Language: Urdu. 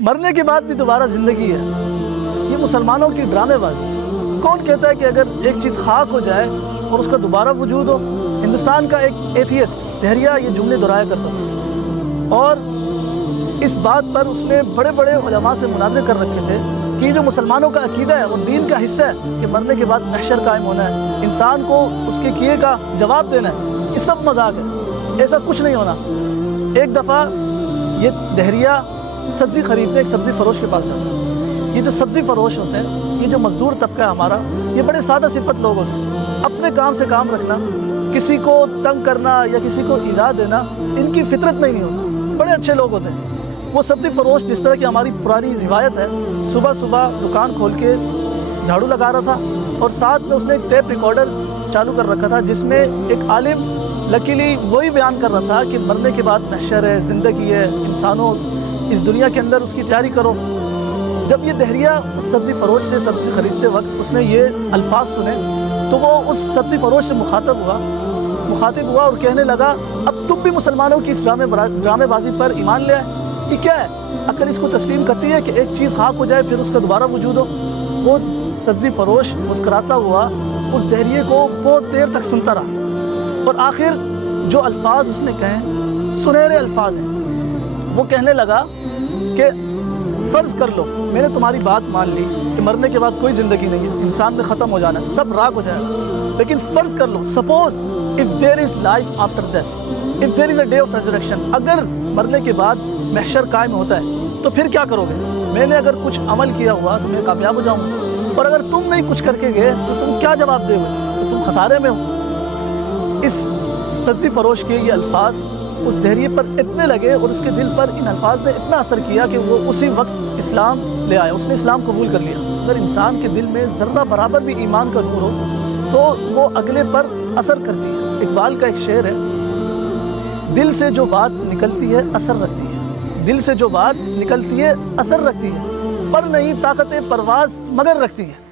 مرنے کے بعد بھی دوبارہ زندگی ہے، یہ مسلمانوں کی ڈرامے بازی۔ کون کہتا ہے کہ اگر ایک چیز خاک ہو جائے اور اس کا دوبارہ وجود ہو؟ ہندوستان کا ایک ایتھیسٹ دہریہ یہ جملے دہرایا کرتا تھا، اور اس بات پر اس نے بڑے بڑے علماء سے مناظرے کر رکھے تھے کہ یہ جو مسلمانوں کا عقیدہ ہے اور دین کا حصہ ہے کہ مرنے کے بعد محشر قائم ہونا ہے، انسان کو اس کے کیے کا جواب دینا ہے، یہ سب مذاق ہے، ایسا کچھ نہیں ہونا۔ ایک دفعہ یہ دہریہ سبزی خریدنے ایک سبزی فروش کے پاس جاتا ہے۔ یہ جو سبزی فروش ہوتے ہیں، یہ جو مزدور طبقہ ہے ہمارا، یہ بڑے سادہ صفت لوگ ہوتے ہیں، اپنے کام سے کام رکھنا، کسی کو تنگ کرنا یا کسی کو ایذا دینا ان کی فطرت میں ہی نہیں ہوتا، بڑے اچھے لوگ ہوتے ہیں۔ وہ سبزی فروش جس طرح کی ہماری پرانی روایت ہے، صبح صبح دکان کھول کے جھاڑو لگا رہا تھا اور ساتھ میں اس نے ایک ٹیپ ریکارڈر چالو کر رکھا تھا جس میں ایک عالم لکیلی وہی بیان کر رہا تھا کہ مرنے کے بعد محشر ہے، زندگی ہے، انسانوں اس دنیا کے اندر اس کی تیاری کرو۔ جب یہ دہریہ سبزی فروش سے سبزی خریدتے وقت اس نے یہ الفاظ سنے تو وہ اس سبزی فروش سے مخاطب ہوا اور کہنے لگا، اب تم بھی مسلمانوں کی اس ڈرامے بازی پر ایمان لے آئے؟ یہ کیا ہے؟ عقل اس کو تسلیم کرتی ہے کہ ایک چیز خاک ہو جائے پھر اس کا دوبارہ وجود ہو؟ وہ سبزی فروش مسکراتا ہوا اس دہریے کو بہت دیر تک سنتا رہا، اور آخر جو الفاظ اس نے کہے سنہرے الفاظ ہیں۔ وہ کہنے لگا کہ فرض کر لو میں نے تمہاری بات مان لی کہ مرنے کے بعد کوئی زندگی نہیں ہے، انسان میں ختم ہو جانا ہے، سب راکھ ہو جائے گا، لیکن فرض کر لو suppose if there is life after death, if there is a day of resurrection، اگر مرنے کے بعد محشر قائم ہوتا ہے تو پھر کیا کرو گے؟ میں نے اگر کچھ عمل کیا ہوا تو میں کامیاب ہو جاؤں گا، اور اگر تم نہیں کچھ کر کے گئے تو تم کیا جواب دے گے؟ تو تم خسارے میں ہو۔ اس سبزی فروش کے یہ الفاظ اس دہریے پر اتنے لگے اور اس کے دل پر ان الفاظ نے اتنا اثر کیا کہ وہ اسی وقت اسلام لے آیا، اس نے اسلام قبول کر لیا۔ اگر انسان کے دل میں ذرہ برابر بھی ایمان کا نور ہو تو وہ اگلے پر اثر کرتی ہے۔ اقبال کا ایک شعر ہے، دل سے جو بات نکلتی ہے اثر رکھتی ہے، دل سے جو بات نکلتی ہے اثر رکھتی ہے، پر نہیں طاقت پرواز مگر رکھتی ہے۔